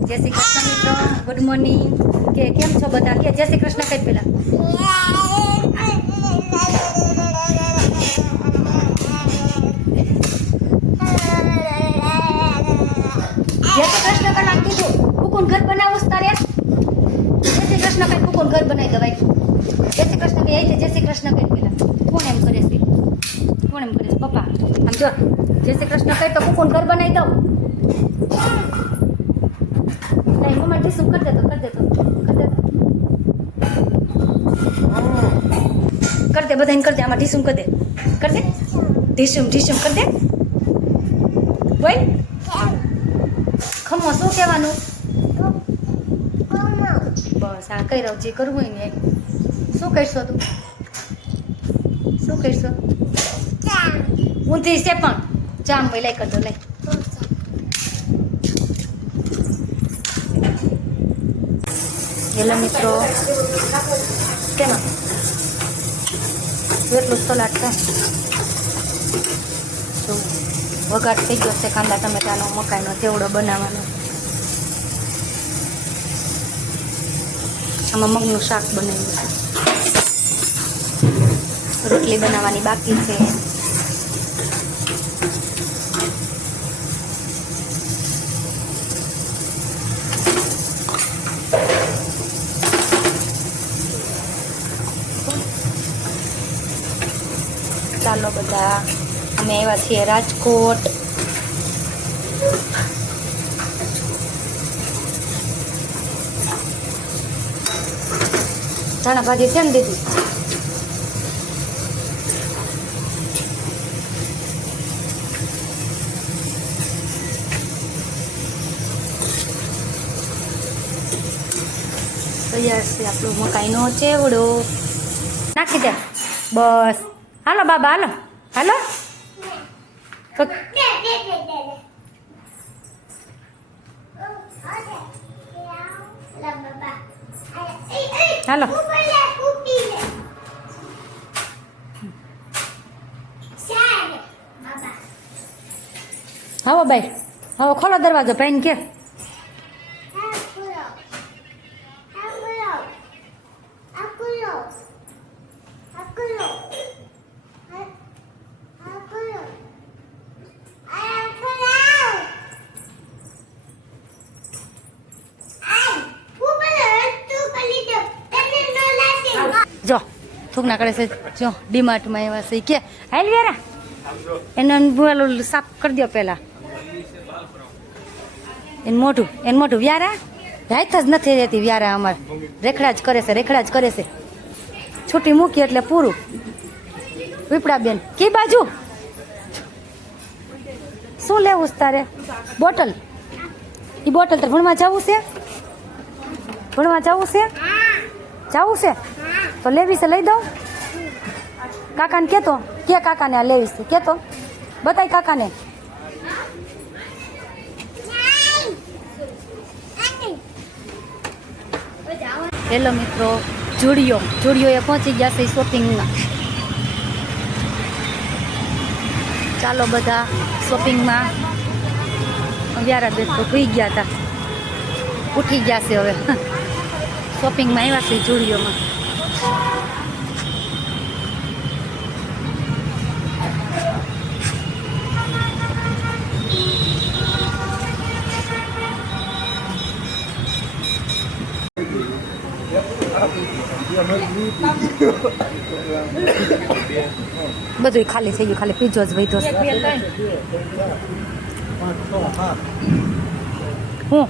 જય શ્રી કૃષ્ણ મિત્રો, good morning. કે કેમ છો બધા? કે જય શ્રી કૃષ્ણ કઈ પેલા જય શ્રી કૃષ્ણ કા નામ કીધું. કુકુન ઘર બનાવો તારે. જય શ્રી કૃષ્ણ કઈ કુકુન ઘર બનાવી દવાય. જય શ્રી કૃષ્ણ કઈ જય શ્રી કૃષ્ણ કઈ પેલા કોણ એમ કરે છે? કોણ એમ કરે છે? પપ્પા આમ જો જય શ્રી કૃષ્ણ કઈ તો કુકુન ઘર બનાવી દઉં. नहीं मम्मा टिश्यू कर दे तो कर दे बधाई कर दे आमा टिश्यू कर दे टिश्यू कर दे बोल खमो शू कहेवानुं बस आ कही रहो जे करवुं होय ने शू करशो तू शू करशो ऊंधी से पण जाम वही लाई कर दो लाई હેલો મિત્રો કેમાં એટલું સલાડ છે તો વઘાર થઈ ગયો છે કાંદા ટમેટાનો મકાઈનો ચેવડો બનાવવાનો આમાં મગનું શાક બનાવ્યું છે રોટલી બનાવવાની બાકી છે ચાલો બધા અમે આવ્યા છીએ રાજકોટ ધાણા ભાજી છે ને દીદી તૈયાર છે આપણો મકાઈનો ચેવડો નાખી દે બસ હાલો બાબા હાલો હાલો હાલો હવે ભાઈ હવે ખોલો દરવાજો ભાઈને કે જો થૂક ના કરે છે જો ડીમાર્ટમાં આવ્યા છે કે હાલ વેરા એને બોલું સાફ કરી દો પહેલાં એને મોઢું વ્યારા રાત જ નથી રહેતી વ્યારા અમારે રેખડા જ કરે છે છૂટી મૂકી એટલે પૂરું પીપળા બેન કી બાજુ શું લેવું છે તારે બોટલ એ બોટલ તારે ભણવા જવું છે તો લેવી છે લઈ દઉં કાકાને કહેતો કે કાકાને આ લેવી છે કહેતો બતાય કાકાને હેલો મિત્રો જુડિયોએ પહોંચી ગયા છે શોપિંગમાં ચાલો બધા શોપિંગમાં વ્યારા બેન તો સુઈ ગયા હતા ઉઠી ગયા છે હવે શોપિંગમાં આવ્યા છે જુડિયોમાં બધું ખાલી થઈ ગયું ખાલી પીજો જ વૈધો હું